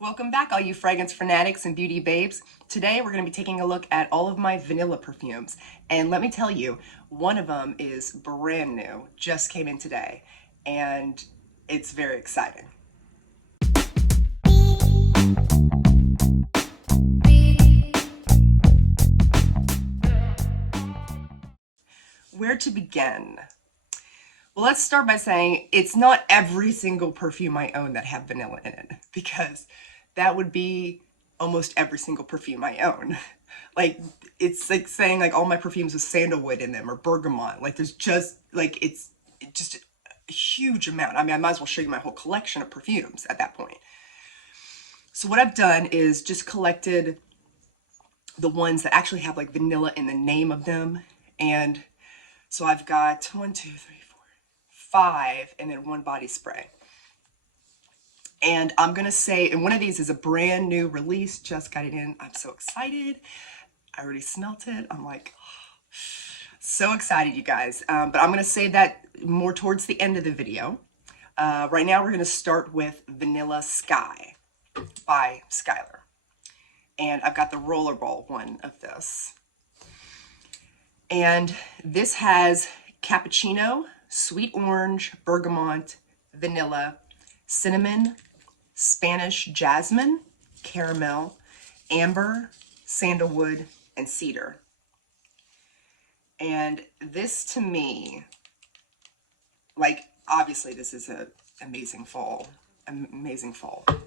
Welcome back, all you fragrance fanatics and beauty babes. Today we're going to be taking a look at all of my vanilla perfumes. And let me tell you, one of them is brand new, just came in today, and it's very exciting. Where to begin? Well, let's start by saying it's not every single perfume I own that have vanilla in it, because that would be almost every single perfume I own. Like, it's like saying like all my perfumes with sandalwood in them or bergamot. Like, there's just like it's just a huge amount. I mean, I might as well show you my whole collection of perfumes at that point. So what I've done is just collected the ones that actually have like vanilla in the name of them. And so I've got 1, 2, 3, 4, 5, and then one body spray. And I'm gonna say, and one of these is a brand new release, just got it in. I'm so excited. I already smelt it. I'm like, so excited, you guys. But I'm gonna say that more towards the end of the video. Right now we're gonna start with Vanilla Sky by Skylar. And I've got the rollerball one of this. And this has cappuccino, sweet orange, bergamot, vanilla, cinnamon, Spanish jasmine, caramel, amber, sandalwood, and cedar. And this to me, like, obviously this is an amazing fall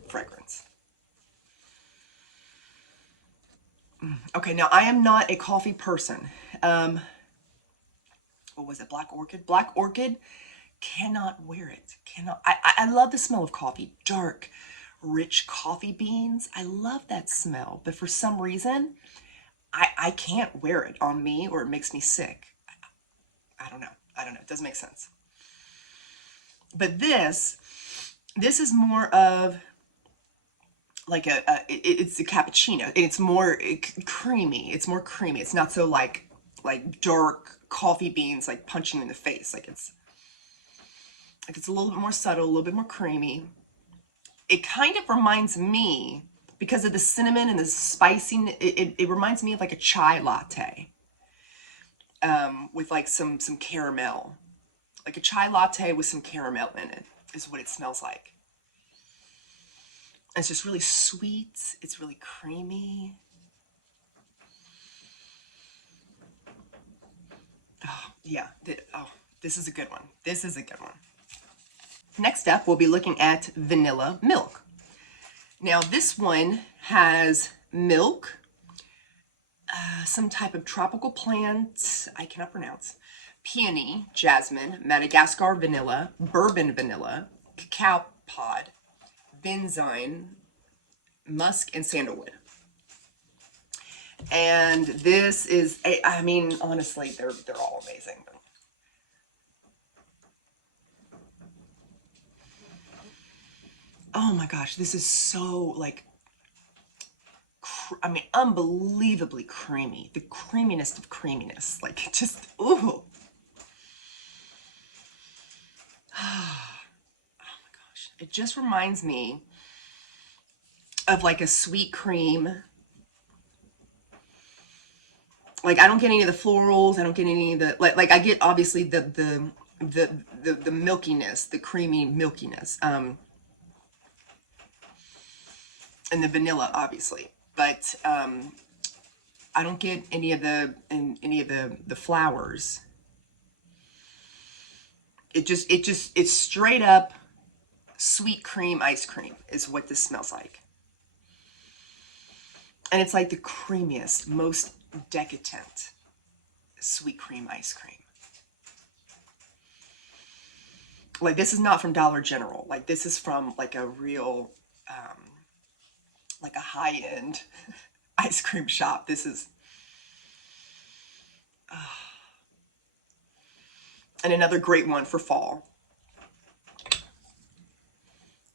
fragrance. Okay, now I am not a coffee person. What was it, Black Orchid? Black Orchid, cannot wear it. I love the smell of coffee. Dark, rich coffee beans. I love that smell. But for some reason, I can't wear it on me, or it makes me sick. I don't know. It doesn't make sense. But this is more of like it's a cappuccino. It's more creamy. It's more creamy. It's not so like dark coffee beans like punching you in the face. Like it's a little bit more subtle, a little bit more creamy. It kind of reminds me, because of the cinnamon and the spiciness, it reminds me of like a chai latte with like some caramel. Like a chai latte with some caramel in it is what it smells like. It's just really sweet. It's really creamy. Oh, yeah. This is a good one. This is a good one. Next up, we'll be looking at Vanilla Milk. Now, this one has milk, some type of tropical plant I cannot pronounce, peony, jasmine, Madagascar vanilla, bourbon vanilla, cacao pod, benzoin, musk, and sandalwood. And this is, I mean, honestly, they're all amazing. Oh my gosh, this is so like, I mean, unbelievably creamy. The creaminess of creaminess, like just, ooh. Oh my gosh, it just reminds me of like a sweet cream. Like, I don't get any of the florals. I don't get any of the, like I get obviously the milkiness, the creamy milkiness. And the vanilla, obviously, but I don't get any of the flowers. It's straight up sweet cream ice cream is what this smells like. And it's like the creamiest, most decadent sweet cream ice cream. Like, this is not from Dollar General. Like, this is from like a real like a high-end ice cream shop. This is and another great one for fall. Oh,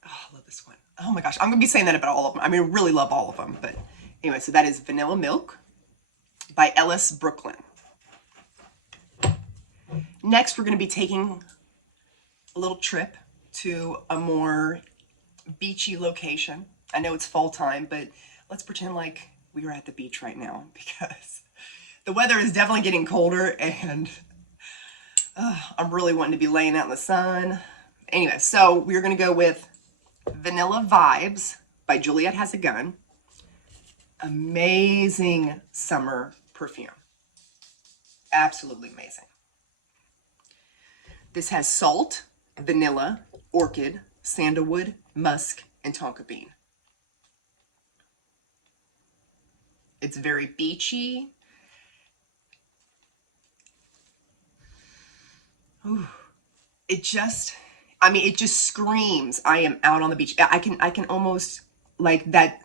I love this one. Oh my gosh, I'm gonna be saying that about all of them. I mean, I really love all of them. But anyway, so that is Vanilla Milk by Ellis Brooklyn. Next, we're gonna be taking a little trip to a more beachy location. I know it's fall time, but let's pretend like we are at the beach right now, because the weather is definitely getting colder, and I'm really wanting to be laying out in the sun. Anyway, so we're going to go with Vanilla Vibes by Juliet Has a Gun. Amazing summer perfume. Absolutely amazing. This has salt, vanilla, orchid, sandalwood, musk, and tonka bean. It's very beachy. Ooh. It just screams, I am out on the beach. I can almost, like, that,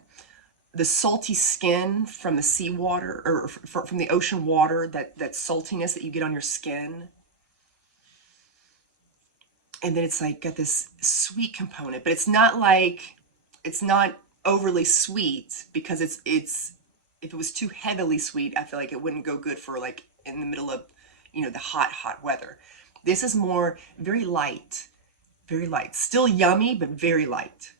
the salty skin from the seawater, or from the ocean water, that saltiness that you get on your skin. And then it's like got this sweet component, but it's not overly sweet, because it's if it was too heavily sweet, I feel like it wouldn't go good for, like, in the middle of, the hot weather. This is more very light, still yummy, but very light.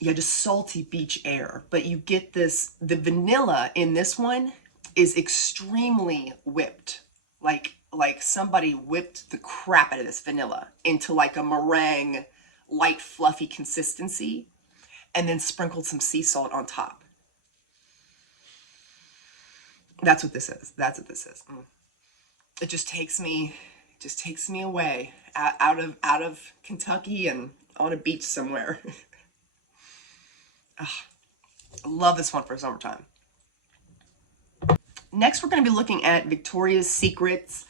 Yeah, just salty beach air, but you get this, the vanilla in this one is extremely whipped. Like somebody whipped the crap out of this vanilla into like a meringue, light, fluffy consistency, and then sprinkled some sea salt on top. That's what this is. That's what this is. It just takes me away out of Kentucky and on a beach somewhere. I love this one for summertime. Next, we're going to be looking at Victoria's Secret's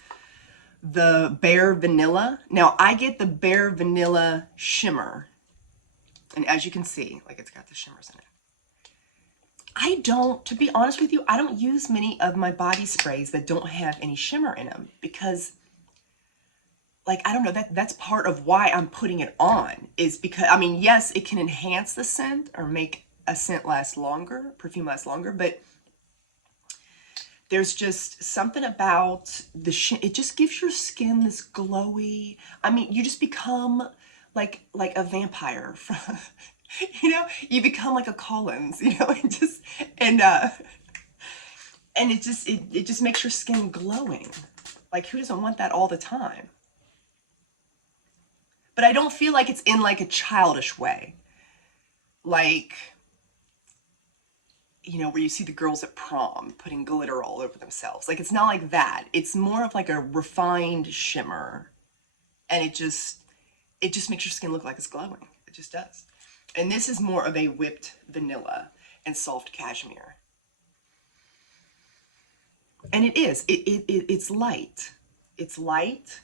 the Bare Vanilla. Now, I get the Bare Vanilla Shimmer, and as you can see, like, it's got the shimmers in it. I don't, to be honest with you, I don't use many of my body sprays that don't have any shimmer in them, because, like, I don't know, that's part of why I'm putting it on, is because, I mean, yes, it can enhance the scent or make a scent last longer, perfume last longer, but there's just something about it just gives your skin this glowy, I mean, you just become like a vampire from, you become like a Collins, and it just makes your skin glowing. Like, who doesn't want that all the time? But I don't feel like it's in like a childish way. Like, where you see the girls at prom putting glitter all over themselves. Like, it's not like that. It's more of like a refined shimmer. And it just makes your skin look like it's glowing. It just does. And this is more of a whipped vanilla and soft cashmere. And it is. It's light. It's light.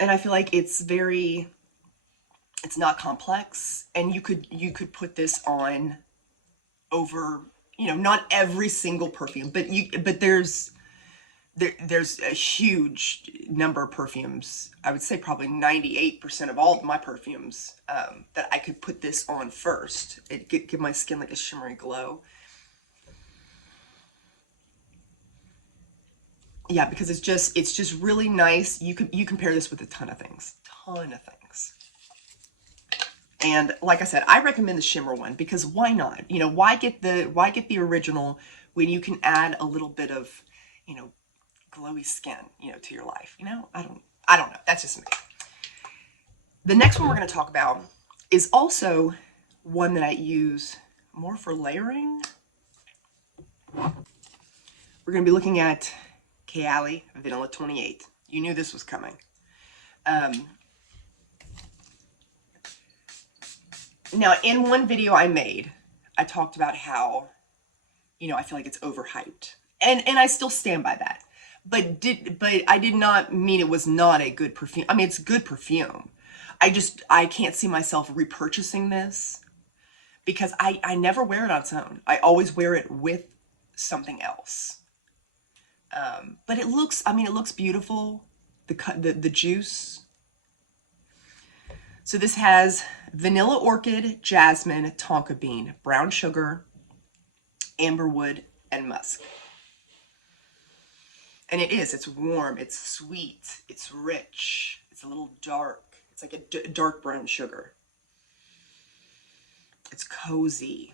And I feel like it's not complex, and you could put this on over, not every single perfume, but there's a huge number of perfumes. I would say probably 98% of all of my perfumes that I could put this on first. It give my skin like a shimmery glow. Yeah, because it's just really nice. You compare this with a ton of things. And like I said, I recommend the shimmer one, because why not? Why get the original when you can add a little bit of, glowy skin, to your life? I don't know. That's just me. The next one we're going to talk about is also one that I use more for layering. We're going to be looking at Kayali Vanilla 28. You knew this was coming. Now, in one video I made, I talked about how, I feel like it's overhyped. And I still stand by that. But I did not mean it was not a good perfume. I mean, it's good perfume. I can't see myself repurchasing this, because I never wear it on its own. I always wear it with something else. But it looks beautiful. The juice. So this has vanilla orchid, jasmine, tonka bean, brown sugar, amberwood, and musk. And it's warm, it's sweet, it's rich, It's a little dark. It's like a dark brown sugar. It's cozy.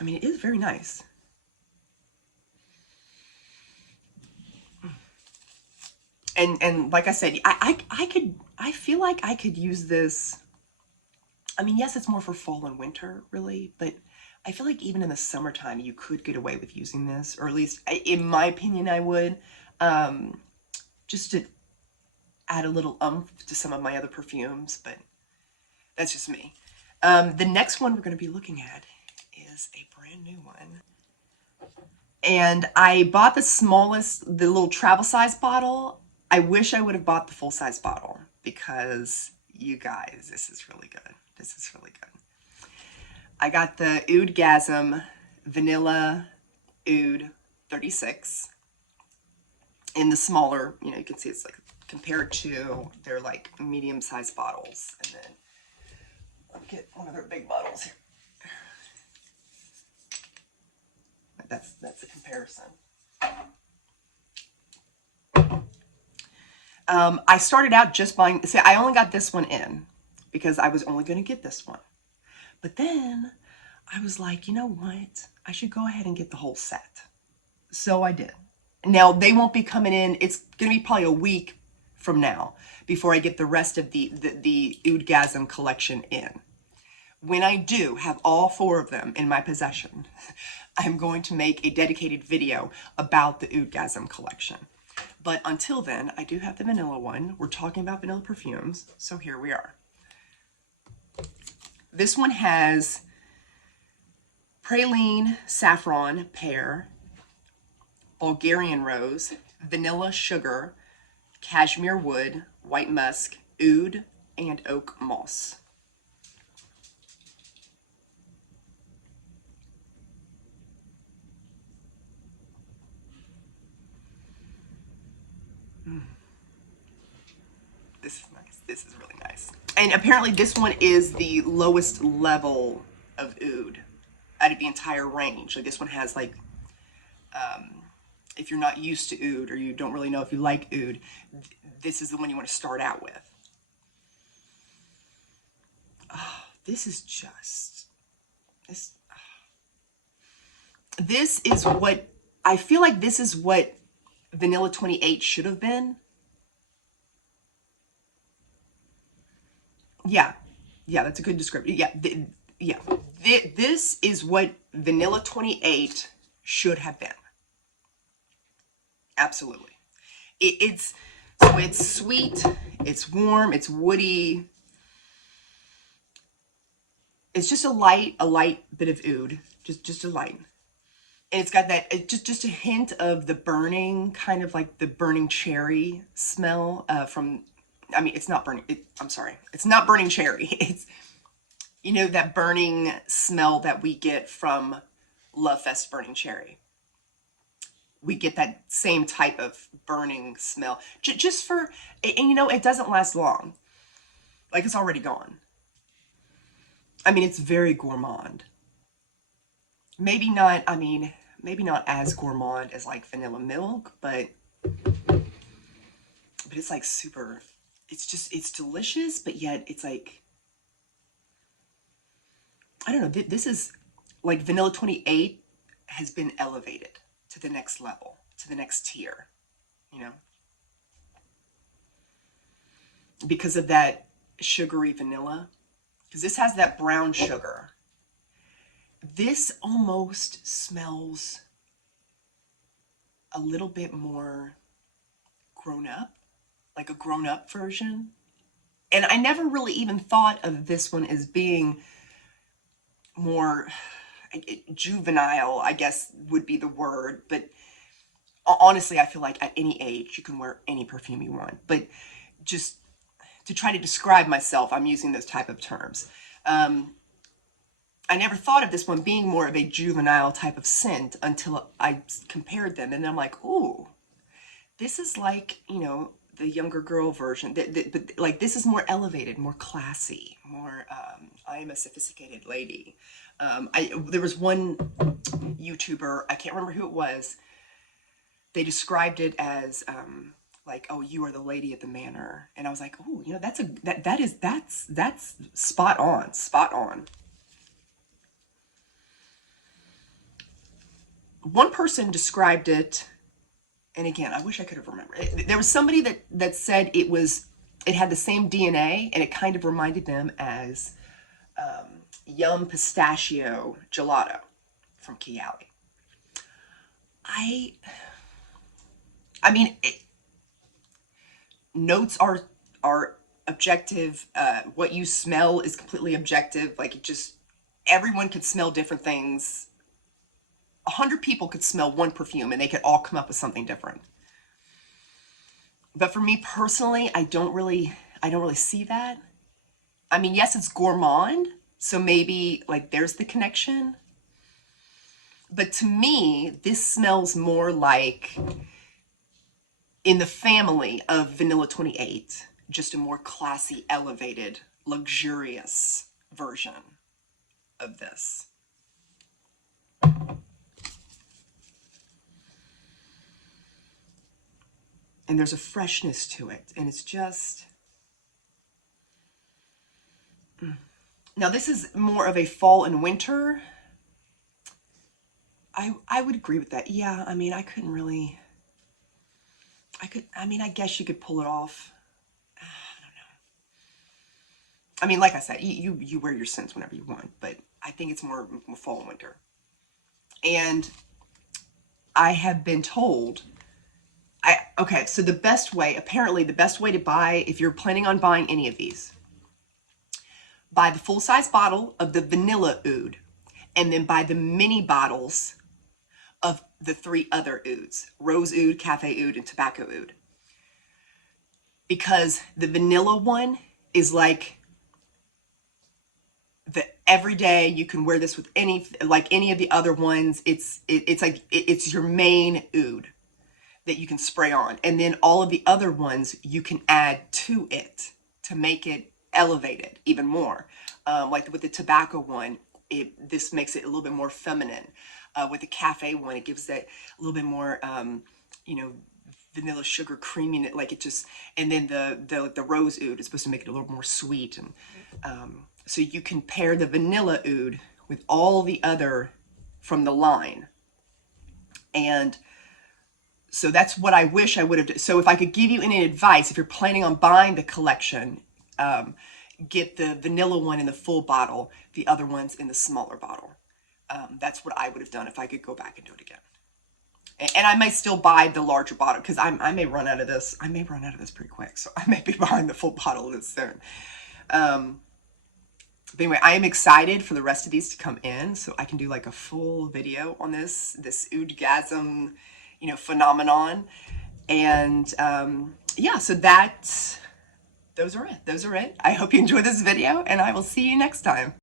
I mean, it is very nice. And like I said, I feel like I could use this. I mean, yes, it's more for fall and winter, really, but I feel like even in the summertime, you could get away with using this, or at least, in my opinion, I would, just to add a little umph to some of my other perfumes, but that's just me. The next one we're going to be looking at is a brand new one. And I bought the smallest, the little travel size bottle. I wish I would have bought the full size bottle because you guys, this is really good. This is really good. I got the Oudgasm Vanilla Oud 36 in the smaller, you know, you can see it's like compared to their like medium sized bottles. And then I'll get one of their big bottles here. That's a comparison. I started out just buying, see, I only got this one in because I was only going to get this one. But then I was like, you know what? I should go ahead and get the whole set. So I did. Now, they won't be coming in. It's going to be probably a week from now before I get the rest of the Oudgasm collection in. When I do have all 4 of them in my possession, I'm going to make a dedicated video about the Oudgasm collection. But until then, I do have the vanilla one. We're talking about vanilla perfumes, so here we are. This one has praline, saffron, pear, Bulgarian rose, vanilla sugar, cashmere wood, white musk, oud, and oak moss. This is nice. This is really nice. And apparently this one is the lowest level of oud out of the entire range. Like this one has like, if you're not used to oud or you don't really know if you like oud, this is the one you want to start out with. Oh, this is just, this is what, I feel like this is what Vanilla 28 should have been. Yeah, that's a good description. Yeah, this is what Vanilla 28 should have been. Absolutely. It's sweet, it's warm, it's woody. It's just a light bit of oud, just a light. And it's got that, just a hint of the burning, kind of like the burning cherry smell from, I mean, it's not burning, I'm sorry, it's not burning cherry. It's, you know, that burning smell that we get from Love Fest burning cherry. We get that same type of burning smell. Just for, and you know, it doesn't last long. Like, it's already gone. I mean, it's very gourmand. Maybe not, I mean, maybe not as gourmand as like vanilla milk, but it's like super, it's just, it's delicious, but yet it's like, I don't know, this is like Vanilla 28 has been elevated to the next level, to the next tier, you know? Because of that sugary vanilla, because this has that brown sugar. This almost smells a little bit more grown up, like a grown up version. And I never really even thought of this one as being more juvenile, I guess would be the word. But honestly, I feel like at any age, you can wear any perfume you want. But just to try to describe myself, I'm using those type of terms. I never thought of this one being more of a juvenile type of scent until I compared them. And I'm like, ooh, this is like, you know, the younger girl version. But like, this is more elevated, more classy, more, I am a sophisticated lady. There was one YouTuber, I can't remember who it was, they described it as like, oh, you are the lady at the manor. And I was like, oh, you know, that's spot on, spot on. One person described it, and again, I wish I could have remembered. There was somebody that said it had the same DNA, and it kind of reminded them as Yum Pistachio Gelato from Kiali. I mean, notes are objective. What you smell is completely objective. Like, it just, everyone could smell different things. 100 people could smell one perfume and they could all come up with something different. But for me personally, I don't really see that. I mean, yes, it's gourmand, so maybe like there's the connection. But to me, this smells more like in the family of Vanilla 28, just a more classy, elevated, luxurious version of this. And there's a freshness to it, and it's just... Now this is more of a fall and winter. I would agree with that. Yeah, I mean, I mean, I guess you could pull it off. I don't know. I mean, like I said, you wear your scents whenever you want, but I think it's more fall and winter. And I have been told, okay, so the best way, apparently the best way to buy, if you're planning on buying any of these, buy the full-size bottle of the Vanilla Oud, and then buy the mini bottles of the 3 other ouds: Rose Oud, Cafe Oud, and Tobacco Oud. Because the vanilla one is like the everyday, you can wear this with any of the other ones. It's like it's your main oud that you can spray on, and then all of the other ones you can add to it to make it elevated even more. Like with the tobacco one, this makes it a little bit more feminine. With the cafe one, it gives that a little bit more, you know, vanilla sugar creamy in it. Like it just, and then the rose oud is supposed to make it a little more sweet. And so you can pair the vanilla oud with all the other from the line. And so that's what I wish I would have done. So if I could give you any advice, if you're planning on buying the collection, get the vanilla one in the full bottle, the other ones in the smaller bottle. That's what I would have done if I could go back and do it again. And I may still buy the larger bottle, because I may run out of this. I may run out of this pretty quick, so I may be buying the full bottle of this soon. But anyway, I am excited for the rest of these to come in, so I can do like a full video on this oudgasm, you know, phenomenon. And yeah, so those are it. I hope you enjoyed this video, and I will see you next time.